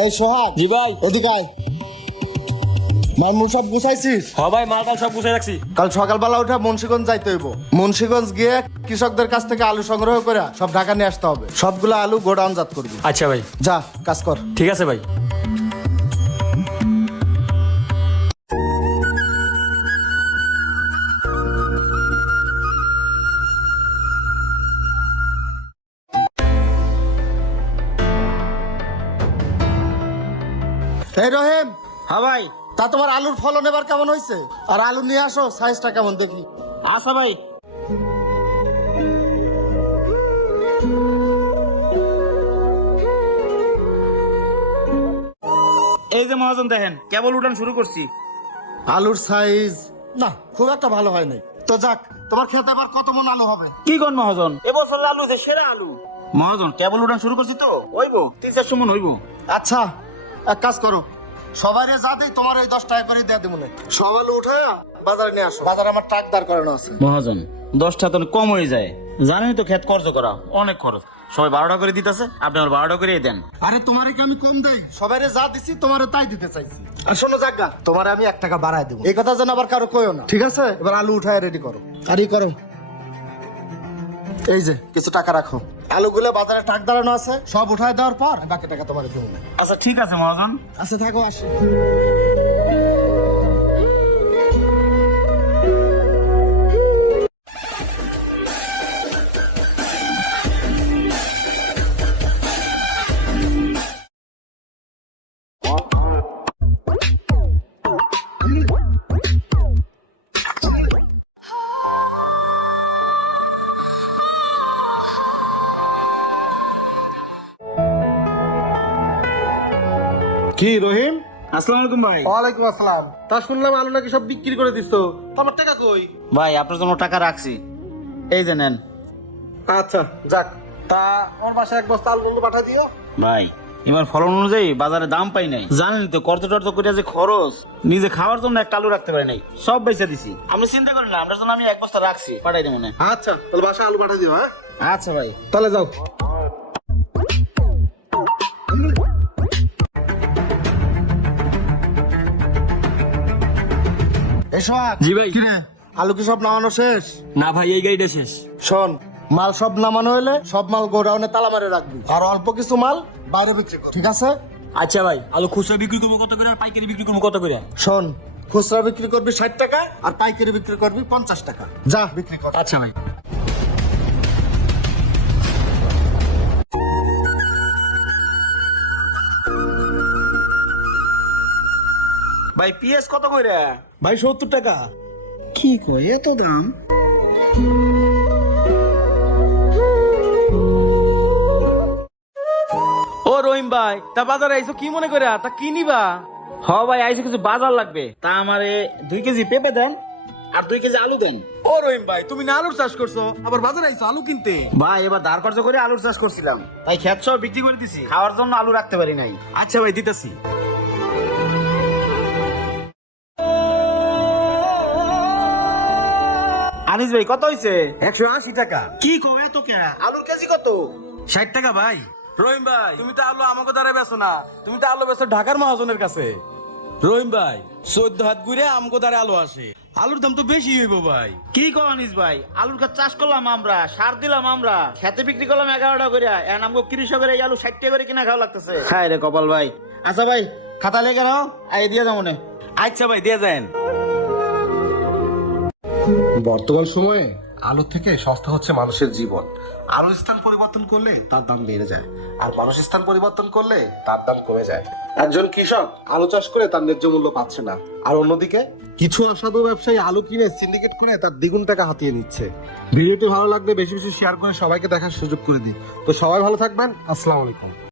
এই সোহাগ। জি ভাই। এদিকে আয় মামু সব গুছাইছিস? হ্যাঁ ভাই মাল টাল সব গুছাই রাখছি। কাল সকালবেলা উঠে মুন্সিগঞ্জ যাইতে হইব। মুন্সিগঞ্জ গিয়ে কৃষকদের কাছ থেকে আলু সংগ্রহ করে সব ঢাকা নিয়ে আসতে হবে। সবগুলো আলু গোডাউন জাত করবি। আচ্ছা ভাই। যা কাজ কর। ঠিক আছে ভাই। এই রহিম হ্যাঁ ভাই তা তোমার আলুর ফলন এবার কেমন হয়েছে? আর আলু নিয়ে আসো সাইজটা কেমন দেখি। আচ্ছা ভাই। এই যে মহাজন দেখেন কেবল উঠান শুরু করছি। আলুর সাইজ না খুব একটা ভালো হয় নাই। তো যাক তোমার খেতে এবার কত মন আলু হবে? কি কোন মহাজন? এবছর আলু হচ্ছে সেরা আলু। মহাজন কেবল উঠান শুরু করছি তো? হইব তিন চারশো মন হইব আচ্ছা এক কাজ করো সবাই যা দেই তোমার ওই দশ টাকা করে দিয়ে দেবো সব আলু উঠে বাজারে নিয়ে আসো। বাজারে আমার ট্রাক দাঁড় করানো আছে। মহাজন দশটা তো কম হয়ে যায়। জানেনই তো ক্ষেত খরচ করা অনেক খরচ। সবাই বারোটা করে দিতেছে আপনি আমার বারোটা করে দেন। আরে তোমারে কি আমি কম দেই? সবাই যা দিছি তোমারে তাই দিতে চাইছি। আর শোনো জাগা তোমারে আমি এক টাকা বাড়ায় দেবো। এই কথা যেন আবার কারও কইও না। ঠিক আছে? এবার আলু উঠায় রেডি করো। আর ই করো। এই যে কিছু টাকা রাখো। আলুগুলো বাজারে টাক দাঁড়ানো আছে সব উঠায় দেওয়ার পর বাকি টাকা তোমার জন্য আচ্ছা ঠিক আছে মহাজন। আচ্ছা থাকো আসো। কি রহিম। আসসালামু আলাইকুম ভাই। ওয়ালাইকুম আসসালাম। তা শুনলাম আলু নাকি সব বিক্রি করে দিছো? তোমার টাকা কই? ভাই আপনার জন্য টাকা রাখছি। এই যে নেন। আচ্ছা যাক। তা আমার বাসায় এক বস্তা আলু পাঠা দিও। ভাই এবার ফলন অনুযায়ী বাজারে দাম পাই নাই। জানেন তো কত টর্ত করে যে খরচ নিজে খাওয়ার জন্য একটা আলু রাখতে পারি নাই। সব বেঁচে দিছি। আপনি চিন্তা করেন না আপনার জন্য আমি এক বস্তা রাখছি পাঠাই দেবো না। আচ্ছা তাহলে বাসায় আলু পাঠা দিও হ্যাঁ? আচ্ছা ভাই। তাহলে যাও। এসো জি ভাই। আলু কি সব নামানো শেষ? না ভাই এই গাড়িটা শেষ। শোন মাল সব নামানো হলে সব মাল গোডাউনে তালা মারে রাখবি। আর অল্প কিছু মাল বাইরে বিক্রি কর ঠিক আছে? আচ্ছা ভাই আলু খুচরা বিক্রি করব কত করে আর পাইকারি বিক্রি করব কত করে? শোন খুচরা বিক্রি করবি ষাট টাকা আর পাইকারি বিক্রি করবি পঞ্চাশ টাকা। যা বিক্রি কর। আচ্ছা ভাই। ভাই পিএস কত করে ভাই সত্তর টাকা। কি কই এত দাম? ও রহিম ভাই তা বাজারে আইসো কি মনে করে তা কি নিবা? হ ভাই আইসে কিছু বাজার লাগবে। তা আমারে দুই কেজি পেঁপে দেন আর দুই কেজি আলু দেন। ও রহিম ভাই তুমি না আলুর চাষ করছ আবার বাজারে আইসো আলু কিনতে? ভাই এবার ধার খরচ করে আলুর চাষ করছিলাম। তাই ক্ষেত সব বিক্রি করে দিছি। খাওয়ার জন্য আলু রাখতে পারি নাই। আচ্ছা ভাই দিতেছি। আনিস ভাই কত হইছে? একশো আশি টাকা। কি কো এত কে? আলুর কেজি কত? ষাট টাকা ভাই। রহিম ভাই তুমি তো আলু আমাকে দ্বারা বেছো না। তুমি তো আলু বেছো ঢাকার মহাজনের কাছে। রহিম ভাই চোদ্দ হাত ঘুরে আমাকে দ্বারা আলু আসে। আলুর দাম তো বেশি হইব ভাই। কি কো আনিস ভাই? আলুর গাছ চাষ করলাম আমরা সার দিলাম আমরা। খেতে বিক্রি করলাম এগারোটা করে। এখন আমাকে কৃষকের এই আলু ষাট টাকা করে কিনা খাওয়া লাগতেছে। খাই রে কপাল ভাই। আচ্ছা ভাই খাতা লেগে নাও আই দিয়ে যাব আচ্ছা ভাই দিয়ে যান বর্তমান সময়ে আলু থেকে সস্তা হচ্ছে মানুষের জীবন। আলুর স্থান পরিবর্তন করলে তার দাম বেড়ে যায়। আর মানুষ স্থান পরিবর্তন করলে তার দাম কমে যায়। একজন কৃষক আলু চাষ করে তার ন্যায্য মূল্য পাচ্ছে না। আর অন্যদিকে, কিছু অসাধু ব্যবসায়ী আলু কিনে সিন্ডিকেট করে তার দ্বিগুণ টাকা হাতিয়ে নিচ্ছে। ভিডিওটি ভালো লাগলে বেশি বেশি শেয়ার করে সবাইকে দেখার সুযোগ করে দিন। তো সবাই ভালো থাকবেন। আসসালামু আলাইকুম।